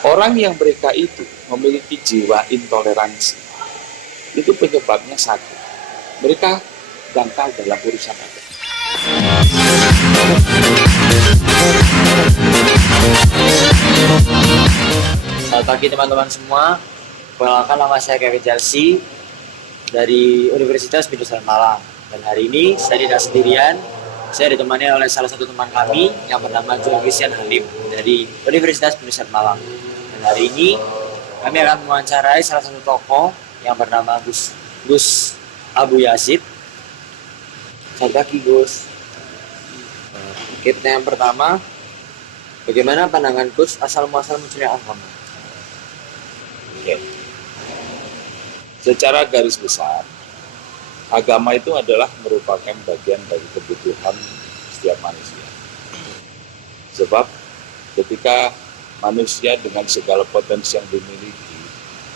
Orang yang mereka itu memiliki jiwa intoleransi, itu penyebabnya satu, mereka dangkal dalam urusan agama. Selamat pagi teman-teman semua. Perkenalkan nama saya Kevin Chelsea dari Universitas Bintang Malang. Dan hari ini saya tidak sendirian. Saya ditemani oleh salah satu teman kami yang bernama Joel Christian Halim dari Universitas Bintang Malang. Dan hari ini kami akan mewawancarai salah satu tokoh yang bernama Gus Abu Yazid. Selamat pagi Gus. Kita yang pertama, bagaimana pandangan Gus asal muasal munculnya agama? Oke. Secara garis besar, agama itu adalah merupakan bagian dari kebutuhan setiap manusia. Sebab ketika manusia dengan segala potensi yang dimiliki,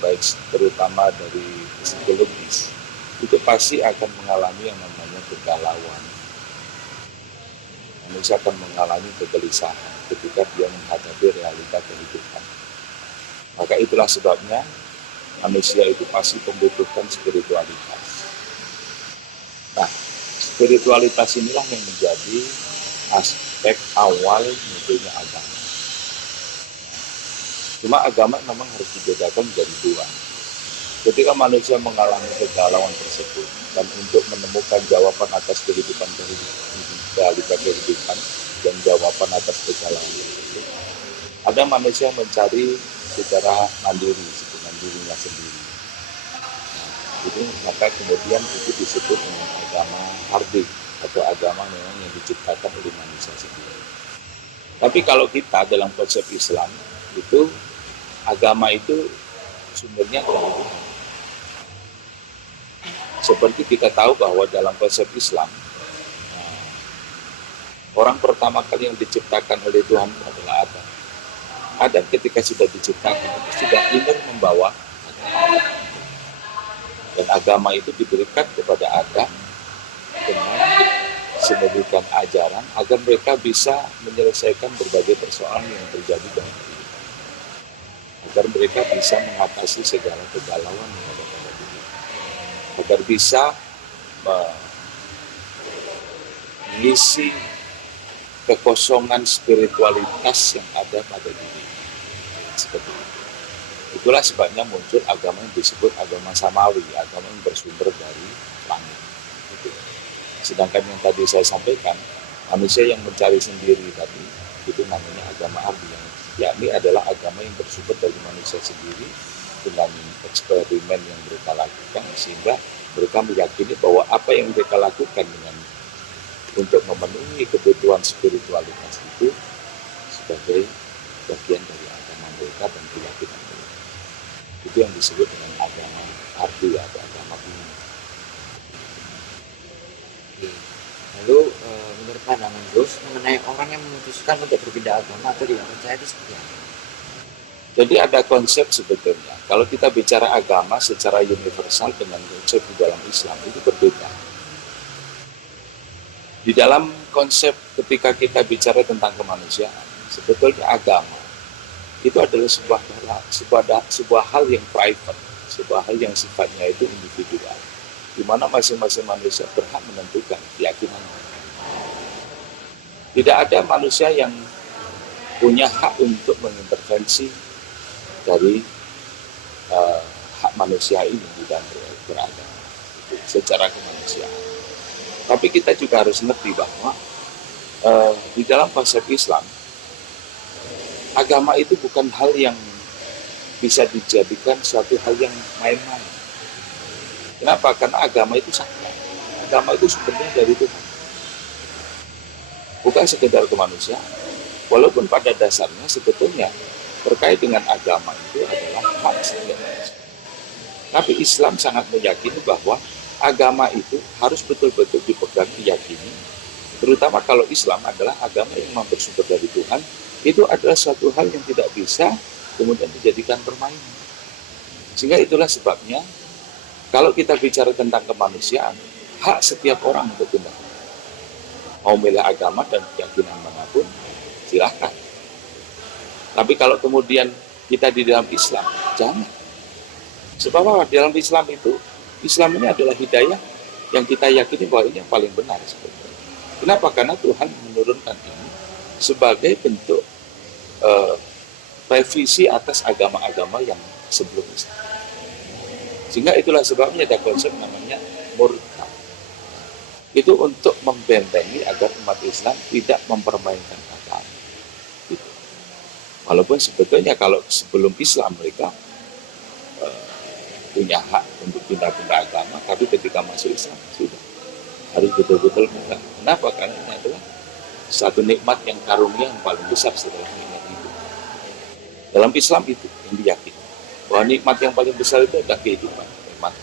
baik terutama dari psikologis, itu pasti akan mengalami yang namanya kegalauan. Manusia akan mengalami kegelisahan ketika dia menghadapi realita kehidupan. Maka itulah sebabnya manusia itu pasti membutuhkan spiritualitas. Nah, spiritualitas inilah yang menjadi aspek awal munculnya agama. Cuma agama memang harus dibedakan menjadi dua. Ketika manusia mengalami kegalauan tersebut dan untuk menemukan jawaban atas kehidupan realita kehidupan dan jawaban atas kegalauan tersebut, ada manusia mencari secara mandiri dengan dirinya sendiri. Nah, itu maka kemudian itu disebut dengan agama hardik atau agama memang yang diciptakan oleh manusia sendiri. Tapi kalau kita dalam konsep Islam itu agama itu sumbernya dari Tuhan. Seperti kita tahu bahwa dalam konsep Islam orang pertama kali yang diciptakan oleh Tuhan adalah Adam. Adam ketika sudah diciptakan sudah ingin membawa agama. Dan agama itu diberikan kepada Adam dengan sedemikian ajaran agar mereka bisa menyelesaikan berbagai persoalan yang terjadi dalam hidup, agar mereka bisa mengatasi segala kegalauan yang ada pada diri, agar bisa mengisi kekosongan spiritualitas yang ada pada diri. Seperti itu. Itulah sebabnya muncul agama yang disebut agama samawi, agama yang bersumber dari langit. Itu. Sedangkan yang tadi saya sampaikan, manusia yang mencari sendiri tadi, itu namanya agama ardi, yakni adalah agama yang bersumber dari manusia sendiri dengan eksperimen yang mereka lakukan, sehingga mereka meyakini bahwa apa yang mereka lakukan dengan untuk memenuhi kebutuhan spiritualitas itu sebagai bagian dari agama mereka dan keyakinan mereka. Itu yang disebut dengan agama arti atau agama bumi. Lalu menurut pandangan Gus mengenai orang yang memutuskan untuk berpindah agama atau tidak percaya itu seperti apa? Jadi ada konsep sebetulnya. Kalau kita bicara agama secara universal dengan konsep di dalam Islam itu berbeda. Di dalam konsep ketika kita bicara tentang kemanusiaan, sebetulnya agama itu adalah sebuah hal yang private, sebuah hal yang sifatnya itu individual, di mana masing-masing manusia berhak menentukan keyakinannya. Tidak ada manusia yang punya hak untuk mengintervensi dari hak manusia ini di dalam beragama secara kemanusiaan. Tapi kita juga harus mengerti bahwa di dalam konsep Islam, agama itu bukan hal yang bisa dijadikan suatu hal yang main-main. Kenapa? Karena agama itu sakral. Agama itu sebenarnya dari Tuhan. Bukan sekedar kemanusiaan. Walaupun pada dasarnya sebetulnya terkait dengan agama itu adalah hak setiap manusia. Tapi Islam sangat meyakini bahwa agama itu harus betul-betul dipegang, diyakini. Terutama kalau Islam adalah agama yang memang bersumber dari Tuhan, itu adalah suatu hal yang tidak bisa kemudian dijadikan permainan. Sehingga itulah sebabnya kalau kita bicara tentang kemanusiaan, hak setiap orang untuk pindah. Mau milih agama dan keyakinan manapun, silahkan. Tapi kalau kemudian kita di dalam Islam. Jangan. Sebab apa? Di dalam Islam itu, Islam ini adalah hidayah yang kita yakini bahwa ini yang paling benar sebetulnya. Kenapa? Karena Tuhan menurunkan ini sebagai bentuk revisi atas agama-agama yang sebelum Islam. Sehingga itulah sebabnya ada konsep namanya murtad. Itu untuk membentengi agar umat Islam tidak mempermainkan agama. Gitu. Walaupun sebetulnya kalau sebelum Islam mereka punya hak untuk pindah-pindah agama, tapi ketika masuk Islam sudah harus betul-betul pindah. Kenapa? Karena ini adalah satu nikmat yang karunia yang paling besar setelah nikmat hidup. Dalam Islam itu yang diyakini bahwa nikmat yang paling besar itu adalah kehidupan, nikmat.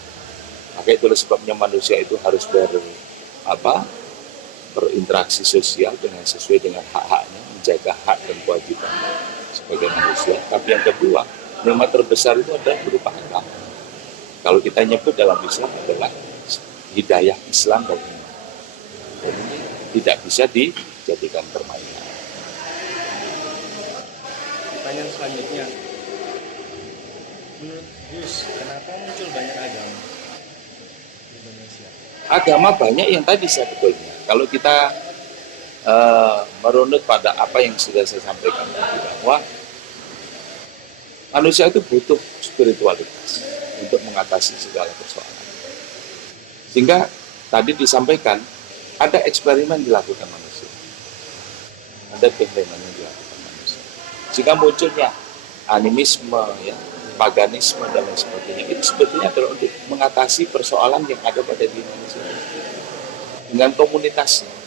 Maka itulah sebabnya manusia itu harus berinteraksi sosial dengan sesuai dengan hak-haknya, menjaga hak dan kewajiban sebagai manusia. Tapi yang kedua, nikmat terbesar itu adalah berupa agama. Kalau kita nyebut dalam Islam adalah hidayah Islam dan iman. Dan ini tidak bisa dijadikan permainan. Pertanyaan selanjutnya, menurut Gus, kenapa muncul banyak agama di Indonesia? Agama banyak yang tadi sebetulnya. Kalau kita merunut pada apa yang sudah saya sampaikan tadi, bahwa manusia itu butuh spiritualitas untuk mengatasi segala persoalan. Sehingga tadi disampaikan ada eksperimen dilakukan manusia, ada eksperimen yang dilakukan manusia, sehingga munculnya animisme, ya, paganisme dan lain sebagainya. Itu sebetulnya adalah untuk mengatasi persoalan yang ada pada diri manusia dengan komunitasnya.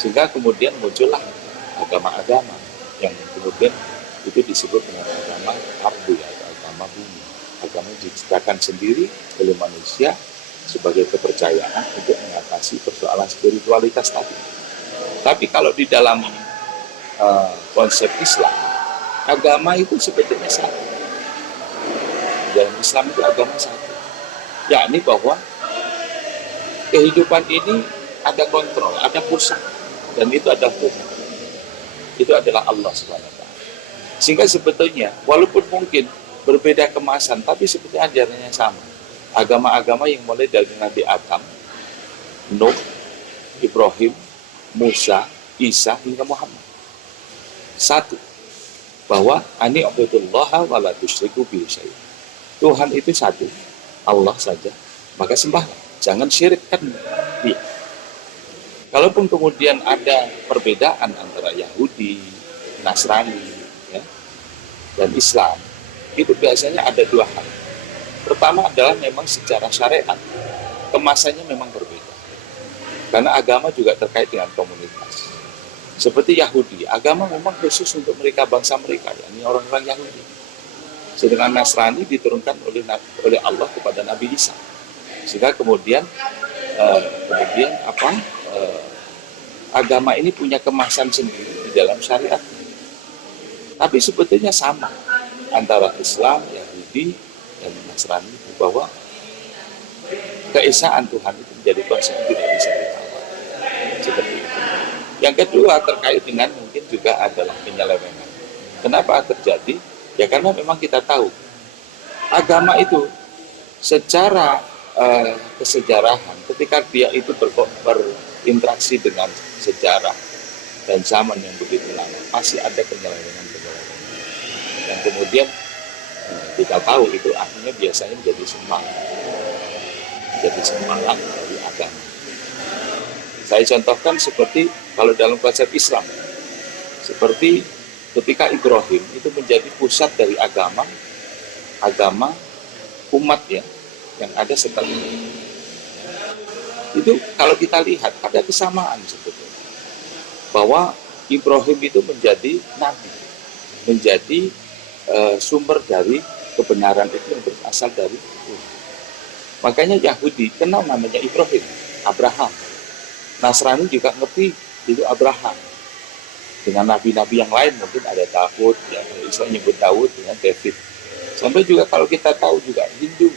Sehingga kemudian muncullah agama-agama yang kemudian itu disebut dengan agama ardu, atau agama bumi. Agama diciptakan sendiri oleh manusia sebagai kepercayaan untuk mengatasi persoalan spiritualitas tadi. Tapi kalau di dalam konsep Islam, agama itu sebetulnya satu. Dalam Islam itu agama satu, yakni bahwa kehidupan ini ada kontrol, ada pusat, dan itu adalah Tuhan. Itu adalah Allah SWT. Sehingga sebetulnya walaupun mungkin berbeda kemasan, tapi sebetulnya ajarannya sama. Agama-agama yang mulai dari Nabi Adam, Nuh, Ibrahim, Musa, Isa hingga Muhammad. Satu, bahwa ani ubudullaha wa la tusyriku bihi syai'an. Tuhan itu satu, Allah saja, maka sembahlah, jangan syirikkan dia. Kalaupun kemudian ada perbedaan antara Yahudi, Nasrani, ya, dan Islam, itu biasanya ada dua hal. Pertama adalah memang secara syariat, kemasannya memang berbeda. Karena agama juga terkait dengan komunitas. Seperti Yahudi, agama memang khusus untuk mereka, bangsa mereka, yakni orang-orang Yahudi. Sedangkan Nasrani diturunkan oleh Allah kepada Nabi Isa. Sehingga kemudian agama ini punya kemasan sendiri di dalam syariat. Tapi sebetulnya sama antara Islam, Yahudi, dan Nasrani, bahwa keesaan Tuhan itu menjadi konsep yang tidak bisa ditawar. Seperti itu. Yang kedua terkait dengan mungkin juga adalah penyelewengan. Kenapa terjadi? Ya karena memang kita tahu agama itu secara kesejarahan, ketika dia itu berinteraksi dengan sejarah dan zaman yang begitu lama, masih ada penyelewengan. Dan kemudian kita tahu itu akhirnya biasanya menjadi semalang dari agama. Saya contohkan seperti kalau dalam konsep Islam, seperti ketika Ibrahim itu menjadi pusat dari agama umat, ya, yang ada setelah itu. Kalau kita lihat ada kesamaan sebetulnya, bahwa Ibrahim itu menjadi nabi, menjadi sumber dari kebenaran itu yang berasal dari Tuhan. Makanya Yahudi kenal namanya Ibrahim, Abraham. Nasrani juga ngerti itu Abraham. Dengan nabi-nabi yang lain mungkin ada Daud, yang Islam nyebut Daud dengan David. Sampai juga kalau kita tahu juga Hindu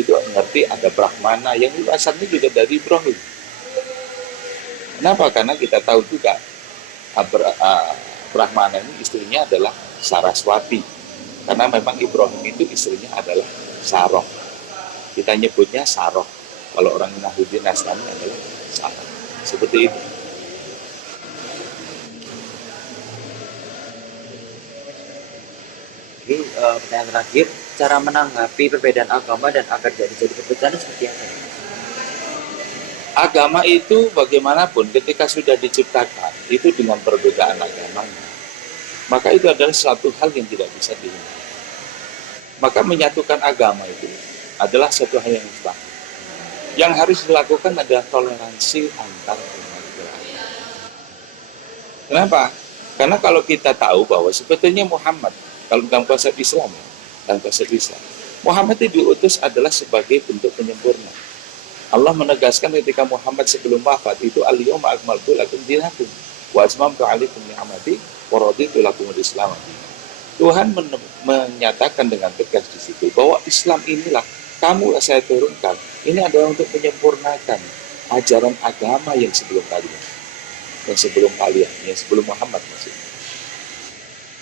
itu ngerti ada Brahmana yang asalnya juga dari Ibrahim. Kenapa? Karena kita tahu juga Brahmana ini istrinya adalah Saraswati. Karena memang Ibrahim itu istrinya adalah Saroh. Kita nyebutnya Saroh. Kalau orang Yahudi Nasrani adalah Saroh. Seperti itu. Oke, pertanyaan terakhir, cara menanggapi perbedaan agama dan agar tidak terjadi perpecahan seperti apa? Agama itu bagaimanapun ketika sudah diciptakan, itu dengan perbedaan agamanya. Maka itu adalah suatu hal yang tidak bisa dihindari. Maka menyatukan agama itu adalah suatu hal yang mustahil. Yang harus dilakukan adalah toleransi antar umat beragama. Kenapa? Karena kalau kita tahu bahwa sebetulnya Muhammad, kalau dalam konsep Islam, dalam konsep Islam, Muhammad itu diutus adalah sebagai bentuk penyempurna. Allah menegaskan ketika Muhammad sebelum wafat itu al-yawma akmaltu lakum dinakum wa atmamtu alaikum ni'mati wa raditu lakumul Islam. Tuhan menyatakan dengan tegas di situ bahwa Islam inilah kamu saya turunkan. Ini adalah untuk menyempurnakan ajaran agama yang sebelum kalian. Yang sebelum Muhammad maksudnya.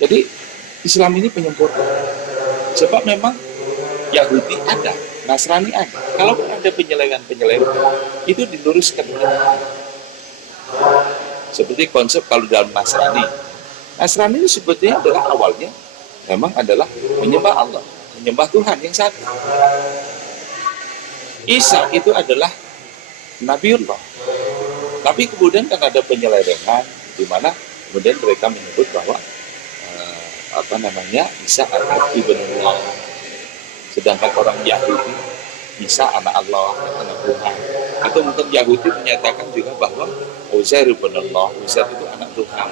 Jadi Islam ini penyempurna. Sebab memang Yahudi ada, Nasrani ada. Kalau ada penyelewengan, itu diluruskan. Seperti konsep kalau dalam Nasrani. Nasrani itu sebetulnya adalah awalnya memang adalah menyembah Allah, menyembah Tuhan yang satu. Isa itu adalah Nabiullah. Tapi kemudian kan ada penyelewengan di mana kemudian mereka menyebut bahwa Isa adalah ibnullah. Sedangkan orang Yahudi Isa anak Allah, anak Tuhan. Atau mungkin Yahudi menyatakan juga bahwa Uzair ibnullah, Uzair itu anak Tuhan.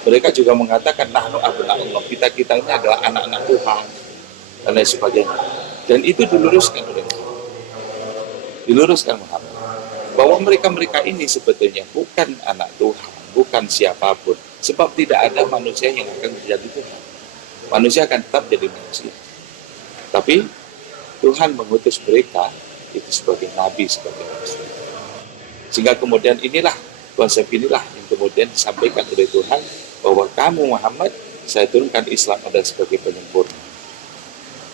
Mereka juga mengatakan nahnu abna'ullah, kita ini adalah anak-anak Tuhan dan lain sebagainya. Dan itu diluruskan Muhammad bahwa mereka ini sebetulnya bukan anak Tuhan, bukan siapapun, sebab tidak ada manusia yang akan menjadi Tuhan. Manusia akan tetap jadi manusia, tapi Tuhan mengutus mereka itu sebagai nabi, sebagai rasul. Sehingga kemudian konsep inilah yang kemudian disampaikan oleh Tuhan bahwa kamu Muhammad, saya turunkan Islam adalah sebagai penyempurna.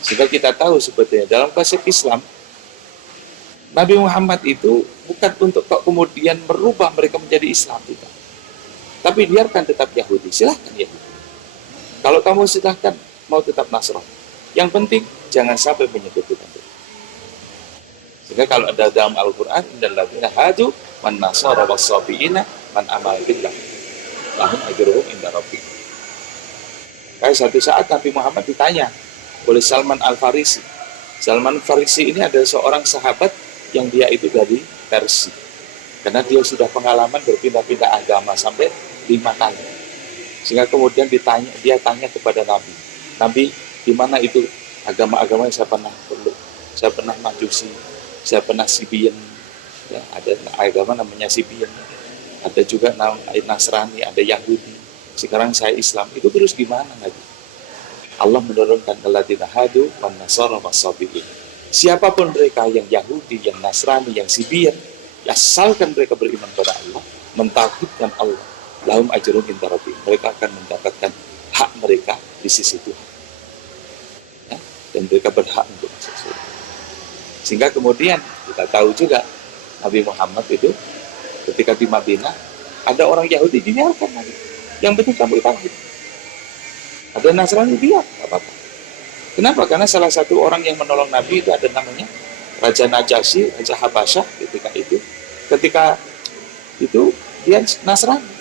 Sehingga kita tahu sebetulnya dalam konsep Islam, Nabi Muhammad itu bukan untuk kok kemudian merubah mereka menjadi Islam, tidak. Tapi biarkan tetap Yahudi, silahkan Yahudi. Kalau kamu silahkan mau tetap Nasrani. Yang penting jangan sampai menyekutukan Tuhan. Sehingga kalau ada dalam Al-Quran, innalladzina hadu man nasara was-sabiina man amala billah lahum ajruhum inda rabbihim. Kayak satu saat Nabi Muhammad ditanya oleh Salman Al-Farisi. Salman Al-Farisi ini adalah seorang sahabat yang dia itu dari Persia. Karena dia sudah pengalaman berpindah-pindah agama sampai 5 kali. Sehingga kemudian dia tanya kepada Nabi, Nabi, di mana itu agama-agama yang saya pernah peluk? Saya pernah Majusi, saya pernah Sibian, ya, ada agama namanya Sibian, ada juga Nasrani, ada Yahudi. Sekarang saya Islam, itu terus gimana Nabi? Allah menurunkan alladzina hadu wan nasara was-sabiin. Siapapun mereka yang Yahudi, yang Nasrani, yang Sibian, asalkan mereka beriman pada Allah, mentauhidkan Allah, lahum ajrun inda rabbihim, mereka akan mendapatkan hak mereka di sisi Tuhan. Ya, dan mereka berhak untuk masuk surga. Sehingga kemudian kita tahu juga Nabi Muhammad itu ketika di Madinah ada orang Yahudi dibiarkan Nabi. Yang penting kamu tauhid. Ada Nasrani biar, nggak apa-apa. Kenapa? Karena salah satu orang yang menolong Nabi itu ada namanya Raja Najasyi, Raja Habasyah ketika itu dia Nasrani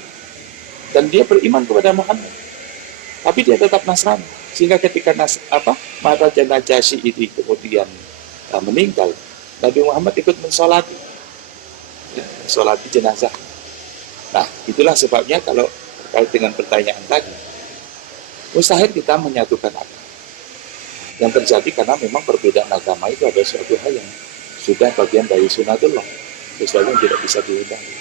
dan dia beriman kepada Muhammad. Tapi dia tetap Nasrani. Sehingga ketika Raja Najasyi ini kemudian meninggal, Nabi Muhammad ikut mensolati jenazah. Nah, itulah sebabnya kalau terkait dengan pertanyaan tadi, mustahil kita menyatukan agama. Yang terjadi karena memang perbedaan agama itu adalah suatu hal yang sudah bagian dari sunatullah, sesuatu yang tidak bisa dihindari.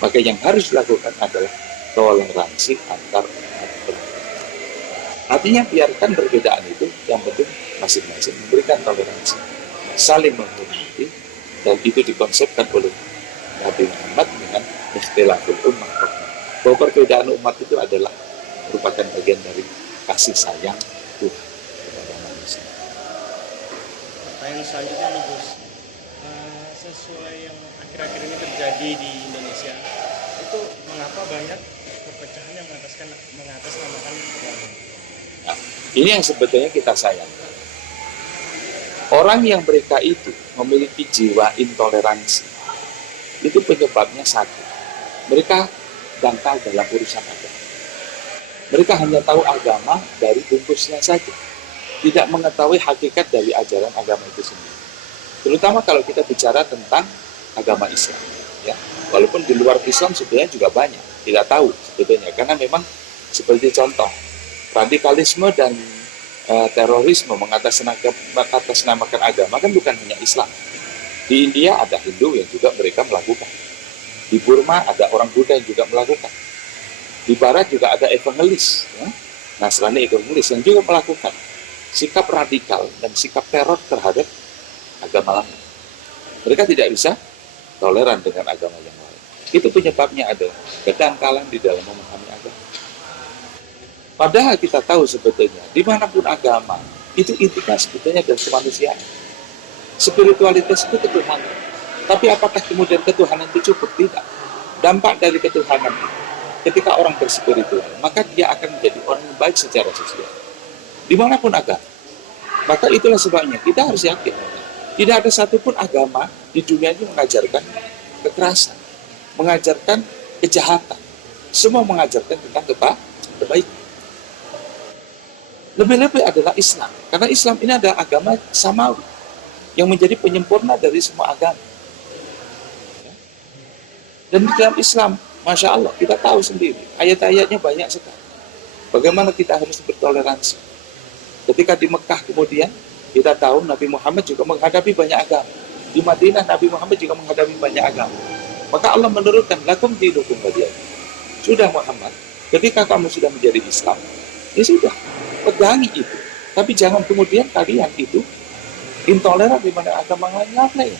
Maka yang harus dilakukan adalah toleransi antar umat beragama. Artinya biarkan perbedaan itu, yang penting masing-masing memberikan toleransi, saling menghormati, dan itu dikonsepkan oleh Nabi Muhammad dengan ikhtilaful ummah. Bahwa perbedaan umat itu adalah merupakan bagian dari kasih sayang Tuhan kepada manusia. Pertanyaan selanjutnya nih Gus, sesuai yang akhir-akhir ini terjadi di Indonesia, itu mengapa banyak perpecahan yang mengatasnamakan agama? Nah, ini yang sebetulnya kita sayangkan. Orang yang mereka itu memiliki jiwa intoleransi, itu penyebabnya satu. Mereka dangkal dalam urusan agama. Mereka hanya tahu agama dari bungkusnya saja, tidak mengetahui hakikat dari ajaran agama itu sendiri. Terutama kalau kita bicara tentang agama Islam, ya. Walaupun di luar Islam sebenarnya juga banyak tidak tahu sebetulnya, karena memang seperti contoh radikalisme dan terorisme mengatasnamakan agama kan bukan hanya Islam. Di India ada Hindu yang juga mereka melakukan. Di Burma ada orang Buddha yang juga melakukan. Di Barat juga ada evangelis, ya, Nasrani evangelis yang juga melakukan sikap radikal dan sikap teror terhadap agama lain. Mereka tidak bisa toleran dengan agama yang lain. Itu penyebabnya ada kedangkalan di dalam memahami agama. Padahal kita tahu sebetulnya, dimanapun agama, itu intinya sebetulnya dari kemanusiaan. Spiritualitas itu ketuhanan. Tapi apakah kemudian ketuhanan itu cukup? Tidak. Dampak dari ketuhanan itu, ketika orang berspiritual, maka dia akan menjadi orang yang baik secara sosial. Dimanapun agama. Maka itulah sebabnya kita harus yakin, tidak ada satupun agama di dunia ini mengajarkan kekerasan, mengajarkan kejahatan. Semua mengajarkan tentang kebaikan. Lebih-lebih adalah Islam, karena Islam ini adalah agama samawi yang menjadi penyempurna dari semua agama. Dan di dalam Islam, Masya Allah, kita tahu sendiri, ayat-ayatnya banyak sekali. Bagaimana kita harus bertoleransi. Ketika di Mekah kemudian, kita tahu Nabi Muhammad juga menghadapi banyak agama. Di Madinah, Nabi Muhammad juga menghadapi banyak agama. Maka Allah menurunkan, lakum dinukum waliyadin. Sudah Muhammad, ketika kamu sudah menjadi Islam, ya sudah, pegangi itu. Tapi jangan kemudian kalian itu intoleran di mana agama lain.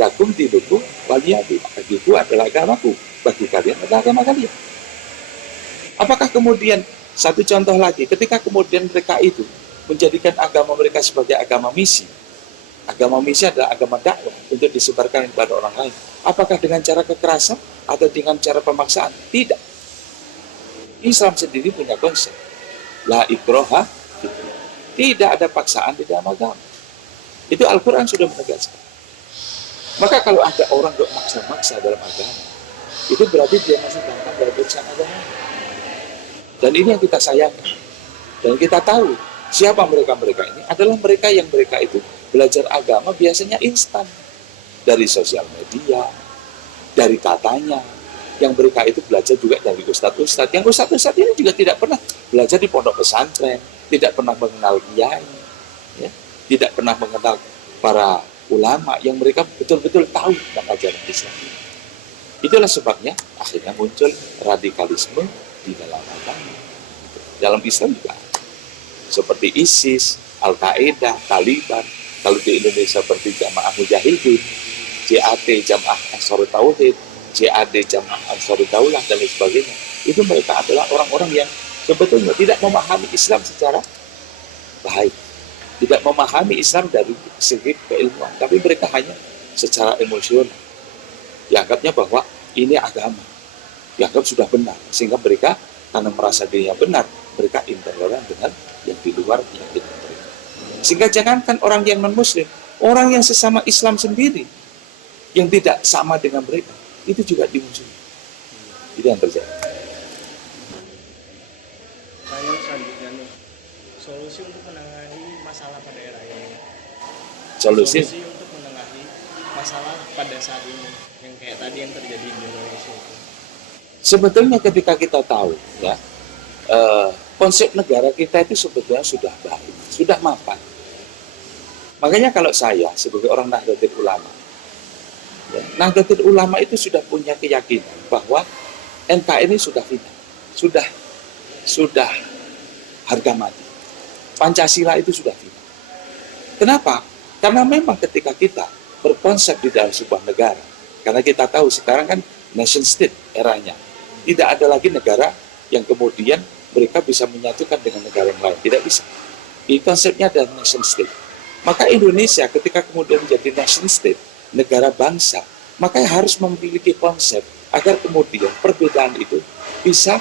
Lakum dinukum waliyadin. Bagiku adalah agamaku, bagi kalian adalah agama kalian. Apakah kemudian, satu contoh lagi, ketika kemudian mereka itu menjadikan agama mereka sebagai agama misi. Agama misi adalah agama dakwah untuk disebarkan kepada orang lain. Apakah dengan cara kekerasan atau dengan cara pemaksaan? Tidak. Islam sendiri punya konsep. La ikroha fiddin. Tidak ada paksaan di dalam agama. Itu Al-Quran sudah menegaskan. Maka kalau ada orang yang maksa-maksa dalam agama, itu berarti dia masih dangkal dalam urusan agama. Dan ini yang kita sayangkan. Dan kita tahu siapa mereka-mereka ini adalah mereka yang mereka itu belajar agama biasanya instan. Dari sosial media, dari katanya. Yang mereka itu belajar juga dari ustadz-ustadz. Yang ustadz-ustadz ini juga tidak pernah belajar di pondok pesantren, tidak pernah mengenal kiai, ya, tidak pernah mengenal para ulama yang mereka betul-betul tahu tentang ajaran Islam. Itulah sebabnya akhirnya muncul radikalisme di dalam agama. Dalam Islam juga seperti ISIS, Al-Qaeda, Taliban. Kalau di Indonesia seperti Jamaah Mujahidin, JAT, Jamaah Ansarut Tauhid, JAD, Jamaah Ansarut Daulah, dan lain sebagainya. Itu mereka adalah orang-orang yang sebetulnya tidak memahami Islam secara baik. Tidak memahami Islam dari segi keilmuan. Tapi mereka hanya secara emosional. Dianggapnya bahwa ini agama. Dianggap sudah benar. Sehingga mereka karena merasa dirinya benar, mereka intoleran dengan yang di luar yang dengan mereka. Sehingga jangankan orang yang non-muslim, orang yang sesama Islam sendiri, yang tidak sama dengan mereka, itu juga dimusuhi. Itu yang terjadi. Pertanyaan selanjutnya nih, solusi untuk menangani masalah pada era ini. Solusi untuk menangani masalah pada saat ini, yang kayak tadi yang terjadi di Indonesia itu. sebetulnya ketika kita tahu, ya, konsep negara kita itu sebetulnya sudah baik, sudah mapan. Makanya kalau saya sebagai orang Nahdlatul Ulama, ya, Nahdlatul Ulama itu sudah punya keyakinan bahwa NKRI sudah final, sudah harga mati. Pancasila itu sudah final. Kenapa? Karena memang ketika kita berkonsep di dalam sebuah negara, karena kita tahu sekarang kan nation state eranya, tidak ada lagi negara yang kemudian mereka bisa menyatukan dengan negara yang lain. Tidak bisa. Ini konsepnya adalah nation state. Maka Indonesia ketika kemudian menjadi nation state, negara bangsa, maka harus memiliki konsep agar kemudian perbedaan itu bisa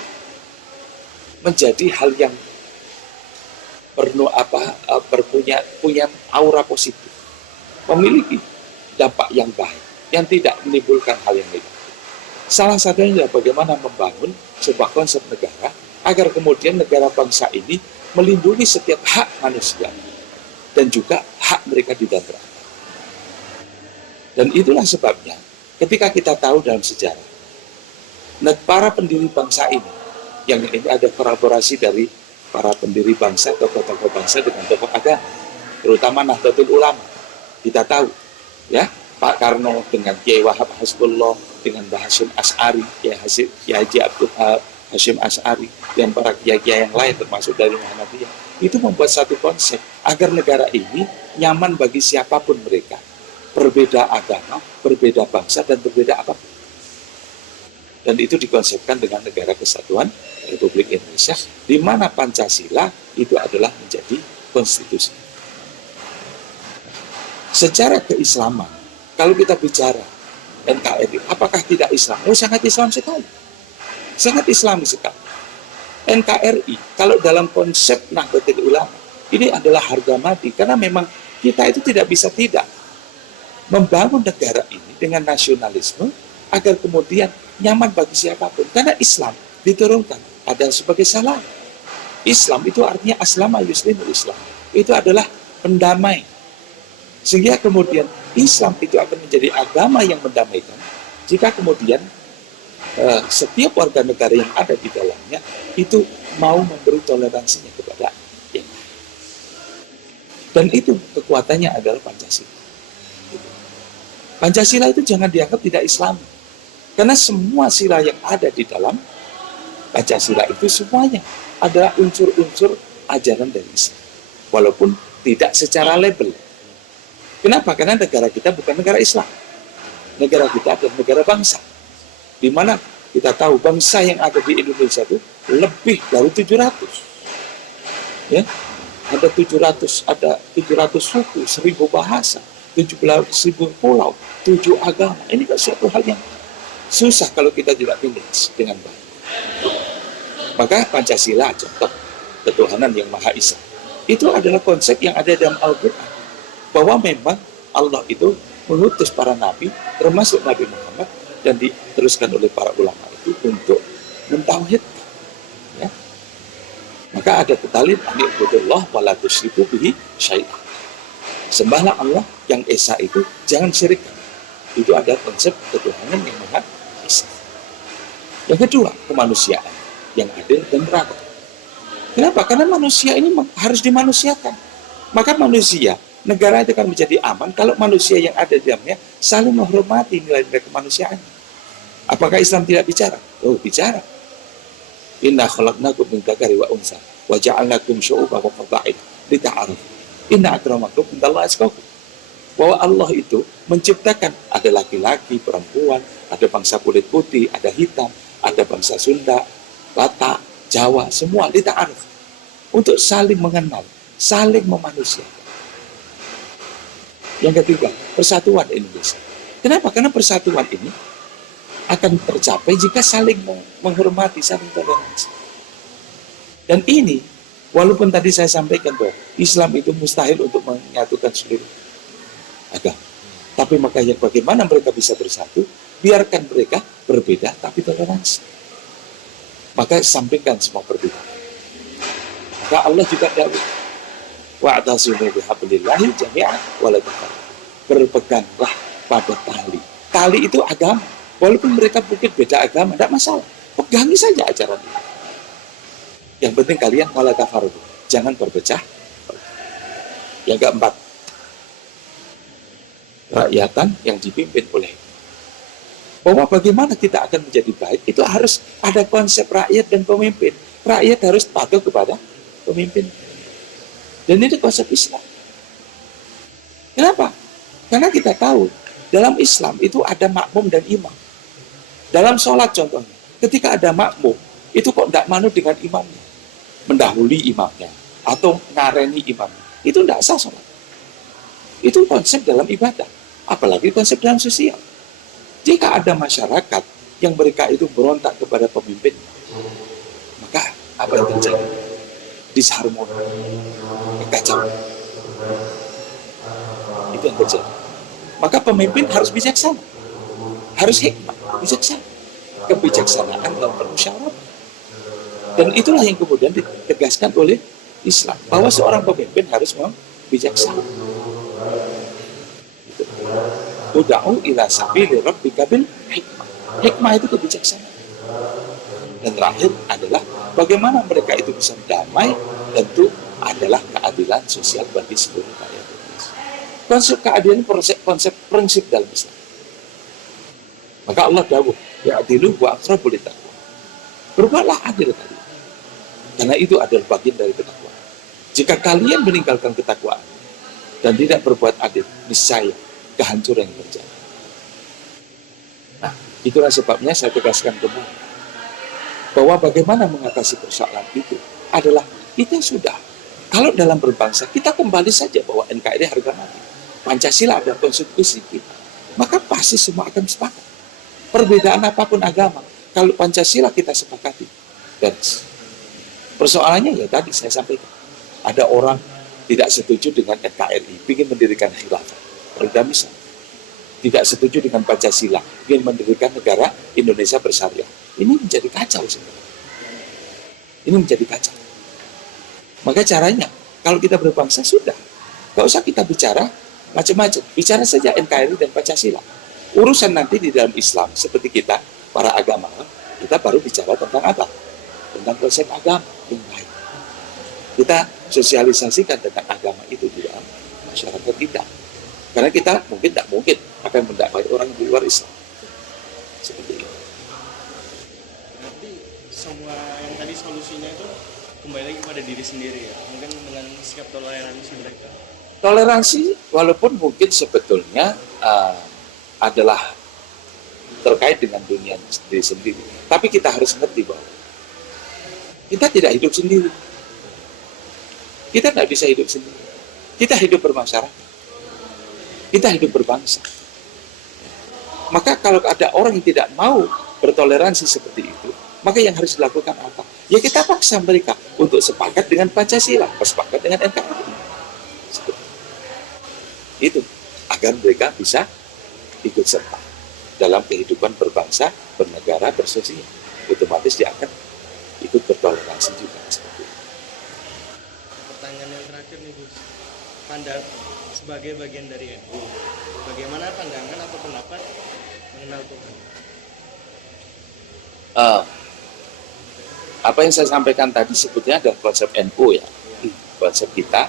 menjadi hal yang punya aura positif, memiliki dampak yang baik, yang tidak menimbulkan hal yang negatif. Salah satunya adalah bagaimana membangun sebuah konsep negara agar kemudian negara bangsa ini melindungi setiap hak manusia dan juga hak mereka di dalam beragama. Dan itulah sebabnya ketika kita tahu dalam sejarah, para pendiri bangsa yang ini ada kolaborasi dari para pendiri bangsa, tokoh-tokoh bangsa dengan tokoh agama, terutama Nahdlatul Ulama. Kita tahu, ya, Pak Karno dengan Kiai Wahab Hasbullah, dengan Mbah Hasyim Asy'ari, Kiai Haji Abdul Hasyim Asy'ari, dan para kiai-kiai yang lain termasuk dari Muhammadiyah, itu membuat satu konsep agar negara ini nyaman bagi siapapun mereka, berbeda agama, berbeda bangsa, dan berbeda apapun. Dan itu dikonsepkan dengan Negara Kesatuan Republik Indonesia, di mana Pancasila itu adalah menjadi konstitusi. Secara keislaman, kalau kita bicara NKRI, apakah tidak Islam? Oh, sangat Islam sekali. Sangat Islami sekali. NKRI, kalau dalam konsep Nahdlatul Ulama, ini adalah harga mati, karena memang kita itu tidak bisa tidak membangun negara ini dengan nasionalisme agar kemudian nyaman bagi siapapun. Karena Islam diturunkan adalah sebagai salam. Islam itu artinya aslama yuslimul Islam. Itu adalah pendamai. Sehingga kemudian Islam itu akan menjadi agama yang mendamaikan jika kemudian setiap warga negara yang ada di dalamnya itu mau memberi toleransinya kepada yang lain. Dan itu kekuatannya adalah Pancasila. Pancasila itu jangan dianggap tidak Islami. Karena semua sila yang ada di dalam Pancasila itu semuanya adalah unsur-unsur ajaran dari Islam. Walaupun tidak secara label. Kenapa? Karena negara kita bukan negara Islam. Negara kita adalah negara bangsa. Di mana kita tahu bangsa yang ada di Indonesia itu lebih dari 700. Ya. Ada 700 suku, 1000 bahasa, 17.000 pulau, 7 agama. Ini kan suatu hal yang susah kalau kita tidak manage dengan baik. Maka Pancasila, contoh ketuhanan yang Maha Esa, itu adalah konsep yang ada dalam Al-Quran. Bahwa memang Allah itu mengutus para nabi, termasuk Nabi Muhammad, dan diteruskan oleh para ulama itu untuk mentauhidkan. Ya. Maka ada ketalid, ani'budullah wa la tusyriku bihi syai'an. Sembahlah Allah yang Esa itu, jangan syirikkan. Itu ada konsep ketuhanan yang Maha Esa. Yang kedua, kemanusiaan yang adil dan beradab. Kenapa? Karena manusia ini harus dimanusiakan. Maka manusia, negara itu akan menjadi aman kalau manusia yang ada di dalamnya saling menghormati nilai-nilai kemanusiaan. Apakah Islam tidak bicara? Oh, bicara. Inna khalaqnakum min dzakari wa unsa wa ja'alnakum syu'uban wa qaba'il lita'arafu. Inna akramakum indallahi atqakum. Bahwa Allah itu menciptakan ada laki-laki, perempuan, ada bangsa kulit putih, ada hitam, ada bangsa Sunda, Batak, Jawa, semua lita'arafu. Untuk saling mengenal, saling memanusiakan. Yang ketiga, persatuan Indonesia. Kenapa? Karena persatuan ini akan tercapai jika saling menghormati, saling toleransi. Dan ini, walaupun tadi saya sampaikan bahwa Islam itu mustahil untuk menyatukan seluruh agama. Tapi makanya bagaimana mereka bisa bersatu, biarkan mereka berbeda tapi toleransi. Maka sampaikan semua perbedaan. Maka Allah juga dawuh, wa'tasimu bihablillahi jami'an wa la tafarraqu. Berpeganglah pada tali. Tali itu agama. Walaupun mereka mungkin beda agama, tidak masalah. Pegangi saja ajaran itu. Yang penting kalian wa la tafarraqu. Jangan berpecah. Yang keempat, rakyatan yang dipimpin oleh bahwa bagaimana kita akan menjadi baik itu harus ada konsep rakyat dan pemimpin. Rakyat harus patuh kepada pemimpin. Dan itu konsep Islam. Kenapa? Karena kita tahu dalam Islam itu ada makmum dan imam. Dalam sholat contohnya, ketika ada makmum, itu kok tidak manut dengan imamnya. mendahului imamnya atau ngareni imamnya, itu tidak sah sholat. Itu konsep dalam ibadah, apalagi konsep dalam sosial. Jika ada masyarakat yang mereka itu berontak kepada pemimpin, maka apa yang terjadi? Disharmoni, kekacauan. Itu yang terjadi. Maka pemimpin harus bijaksana, harus hikmah, bijaksana. Kebijaksanaan dalam bermusyawarah. Dan itulah yang kemudian ditegaskan oleh Islam, bahwa seorang pemimpin harus bijaksana. Uda'u ila sabili rabbika bil hikmah. Hikmah itu kebijaksanaan. Dan terakhir adalah bagaimana mereka itu bisa damai, tentu adalah keadilan sosial bagi seluruh rakyat Indonesia. Konsep keadilan konsep prinsip dalam Islam. Maka Allah dawuh, ya adilu wa aqrabu littaqwa. Berbuatlah adil kalian. Karena itu adalah bagian dari ketakwaan. Jika kalian meninggalkan ketakwaan dan tidak berbuat adil, niscaya kehancuran yang terjadi. Nah, itulah sebabnya saya tegaskan kembali bahwa bagaimana mengatasi persoalan itu adalah itu sudah. Kalau dalam berbangsa kita kembali saja bahwa NKRI harga mati, Pancasila ada konstitusi kita, maka pasti semua akan sepakat. Perbedaan apapun agama, kalau Pancasila kita sepakati, dan persoalannya ya tadi saya sampaikan, ada orang tidak setuju dengan NKRI, ingin mendirikan khilafah, Perda misal, tidak setuju dengan Pancasila, ingin mendirikan negara Indonesia bersyariah. Ini menjadi kacau sebenarnya. Ini menjadi kacau. Maka caranya, kalau kita berbangsa sudah, nggak usah kita bicara macam-macam, bicara saja NKRI dan Pancasila. Urusan nanti di dalam Islam seperti kita para agama, kita baru bicara tentang apa? Tentang konsep agama yang baik. Kita sosialisasikan tentang agama itu di dalam masyarakat kita. Karena kita mungkin tak mungkin akan mendakwai orang di luar Islam. Seperti itu. Berarti semua yang tadi solusinya itu kembali lagi pada diri sendiri ya. Mungkin dengan sikap toleransi mereka. Toleransi walaupun mungkin sebetulnya adalah terkait dengan dunia sendiri. Tapi kita harus ngerti bahwa kita tidak hidup sendiri. Kita tidak bisa hidup sendiri. Kita hidup bermasyarakat. Kita hidup berbangsa. Maka kalau ada orang yang tidak mau bertoleransi seperti itu, maka yang harus dilakukan apa? Ya kita paksa mereka untuk sepakat dengan Pancasila, sepakat dengan NKRI. Seperti itu. Agar mereka bisa ikut serta dalam kehidupan berbangsa, bernegara, bersosial. Otomatis dia akan ikut bertoleransi juga. Seperti itu. Pertanyaan yang terakhir nih Gus, sebagai bagian dari NU, bagaimana pandangan atau pendapat mengenal Tuhan? Apa yang saya sampaikan tadi sebetulnya adalah konsep NU ya, konsep kita,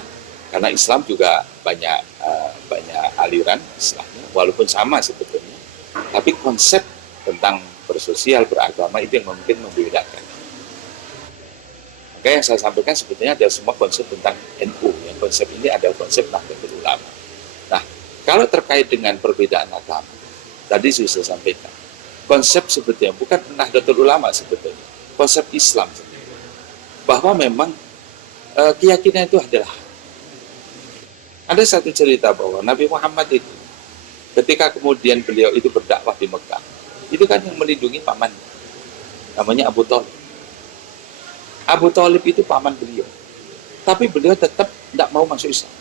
karena Islam juga banyak aliran Islamnya, walaupun sama sebetulnya, tapi konsep tentang bersosial, beragama itu yang mungkin membedakan. Maka yang saya sampaikan sebetulnya ada semua konsep tentang NU, yang konsep ini adalah konsep Nahdlatul Ulama. Nah, kalau terkait dengan perbedaan agama, tadi sudah saya sampaikan, konsep sebetulnya bukan Nahdlatul Ulama sebetulnya, konsep Islam sebetulnya. Bahwa memang keyakinan itu adalah, ada satu cerita bahwa Nabi Muhammad itu ketika kemudian beliau itu berdakwah di Mekah, itu kan yang melindungi pamannya, namanya Abu Thalib. Abu Thalib itu paman beliau, tapi beliau tetap tidak mau masuk Islam.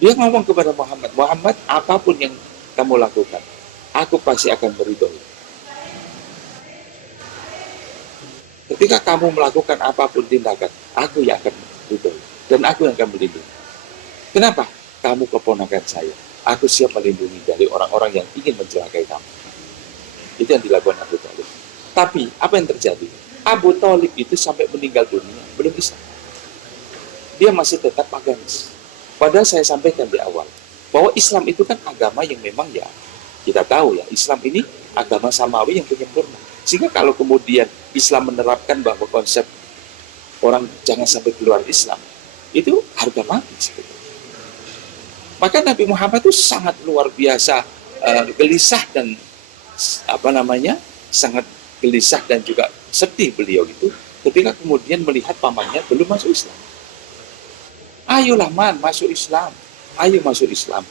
Dia ngomong kepada Muhammad, Muhammad, apapun yang kamu lakukan, aku pasti akan meridhoi. Ketika kamu melakukan apapun tindakan, aku yang akan meridhoi dan aku yang akan melindungi. Kenapa? Kamu keponakan saya. Aku siap melindungi dari orang-orang yang ingin mencelakai kamu. Itu yang dilakukan Abu Thalib. Tapi apa yang terjadi? Abu Thalib itu sampai meninggal dunia belum Islam. Dia masih tetap agamis. Padahal saya sampaikan di awal bahwa Islam itu kan agama yang memang ya kita tahu ya, Islam ini agama samawi yang penyempurna. Sehingga kalau kemudian Islam menerapkan bahwa konsep orang jangan sampai keluar Islam, itu harga mati sebetulnya. Maka Nabi Muhammad itu sangat luar biasa gelisah dan sangat gelisah dan juga sedih beliau itu ketika kemudian melihat pamannya belum masuk Islam. Ayolah man, masuk Islam. Ayo masuk Islam.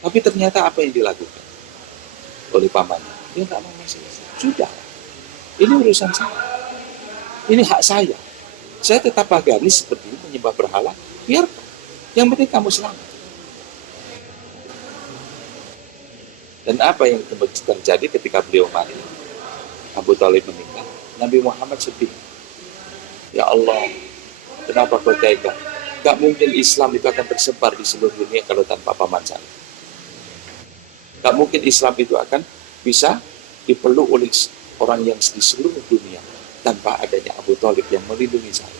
Tapi ternyata apa yang dilakukan oleh pamannya? Dia nggak mau masuk Islam. Sudah, ini urusan saya. Ini hak saya. Saya tetap agamis seperti ini, menyembah berhala. Biarkan. Yang penting kamu selamat. Dan apa yang terjadi ketika beliau mati? Abu Thalib meninggal. Nabi Muhammad sedih. Ya Allah, kenapa kau tega? Gak mungkin Islam itu akan tersebar di seluruh dunia kalau tanpa paman saya. Gak mungkin Islam itu akan bisa dipeluk oleh orang yang di seluruh dunia tanpa adanya Abu Thalib yang melindungi saya.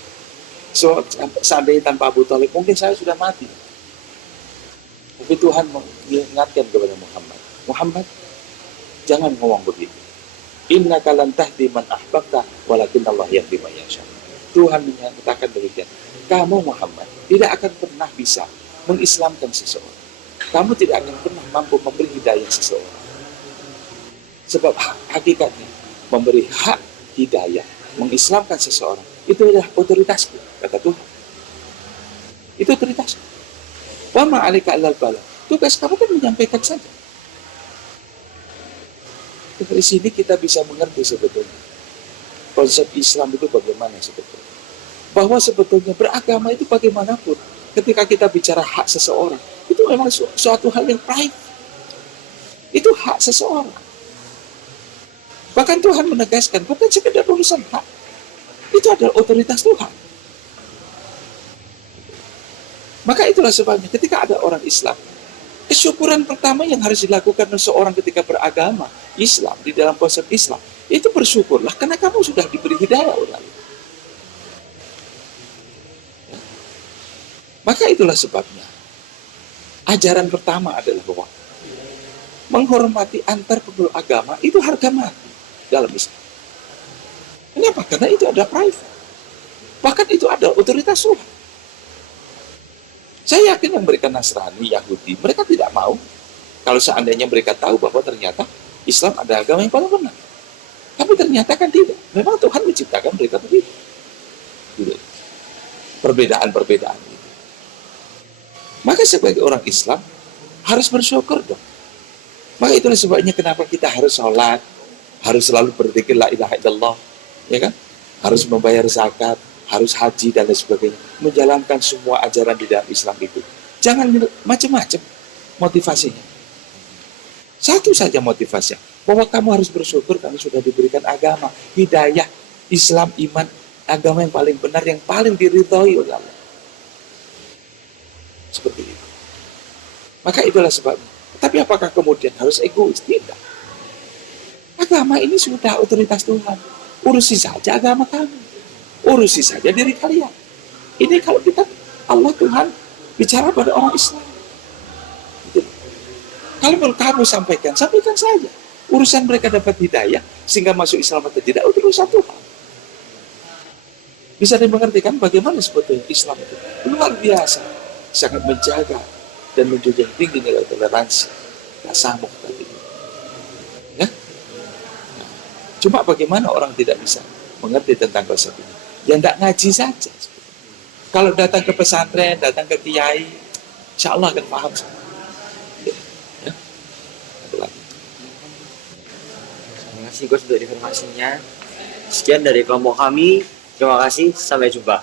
So, seandainya tanpa Abu Thalib, mungkin saya sudah mati. Tapi Tuhan mengingatkan kepada Muhammad, jangan ngomong begitu. Innaka lan tahdi man ahbabta walakin Allah yahdi man yasha. Tuhan menyatakan demikian. Kamu Muhammad tidak akan pernah bisa mengislamkan seseorang. Kamu tidak akan pernah mampu memberi hidayah seseorang. Sebab hakikatnya memberi hak hidayah, mengislamkan seseorang itu adalah otoritasku, kata Tuhan. Itu otoritasku. Wa ma 'alaika illal balagh. Tugas kamu kan menyampaikan saja. Dari sini kita bisa mengerti sebetulnya konsep Islam itu bagaimana sebetulnya. Bahwa sebetulnya beragama itu bagaimanapun, ketika kita bicara hak seseorang, itu memang suatu hal yang private. Itu hak seseorang. Bahkan Tuhan menegaskan, bukan sekedar urusan hak. Itu adalah otoritas Tuhan. Maka itulah sebabnya ketika ada orang Islam, kesyukuran pertama yang harus dilakukan oleh seorang ketika beragama Islam, di dalam konsep Islam, itu bersyukurlah karena kamu sudah diberi hidayah oleh Allah. Maka itulah sebabnya ajaran pertama adalah bahwa menghormati antar pemeluk agama itu harga mati dalam Islam. Kenapa? Karena itu ada private. Bahkan itu ada otoritas Tuhan. Saya yakin yang mereka Nasrani, Yahudi, mereka tidak mau kalau seandainya mereka tahu bahwa ternyata Islam ada agama yang paling benar. Tapi ternyata kan tidak. Memang Tuhan menciptakan mereka begitu. Perbedaan-perbedaan itu. Maka sebagai orang Islam harus bersyukur dong. Maka itulah sebabnya kenapa kita harus sholat, harus selalu berzikir la ilaha illallah, ya kan? Harus membayar zakat, harus haji dan lain sebagainya, menjalankan semua ajaran di dalam Islam itu. Jangan macam-macam motivasinya. Satu saja motivasinya, bahwa kamu harus bersyukur kamu sudah diberikan agama, hidayah, Islam, iman, agama yang paling benar, yang paling diridhoi oleh Allah. Seperti itu. Maka itulah sebabnya. Tapi apakah kemudian harus egois? Tidak. Agama ini sudah otoritas Tuhan. Urusi saja agama kamu. Urusi saja diri kalian. Ini kalau kita, Allah Tuhan bicara pada orang Islam. Gitu. Kalau kamu sampaikan saja. Urusan mereka dapat hidayah sehingga masuk Islam atau tidak, itu urusan Tuhan. Bisa dimengertikan bagaimana sebetulnya Islam itu luar biasa, sangat menjaga dan menjunjung tinggi nilai toleransi, tasamuh tadi. Ya? Cuma bagaimana orang tidak bisa mengerti tentang konsep ini? Ya tidak ngaji saja. Kalau datang ke pesantren, datang ke kiai, insya Allah akan paham. Ya. Terima kasih Gus untuk informasinya. Sekian dari kelompok kami. Terima kasih. Sampai jumpa.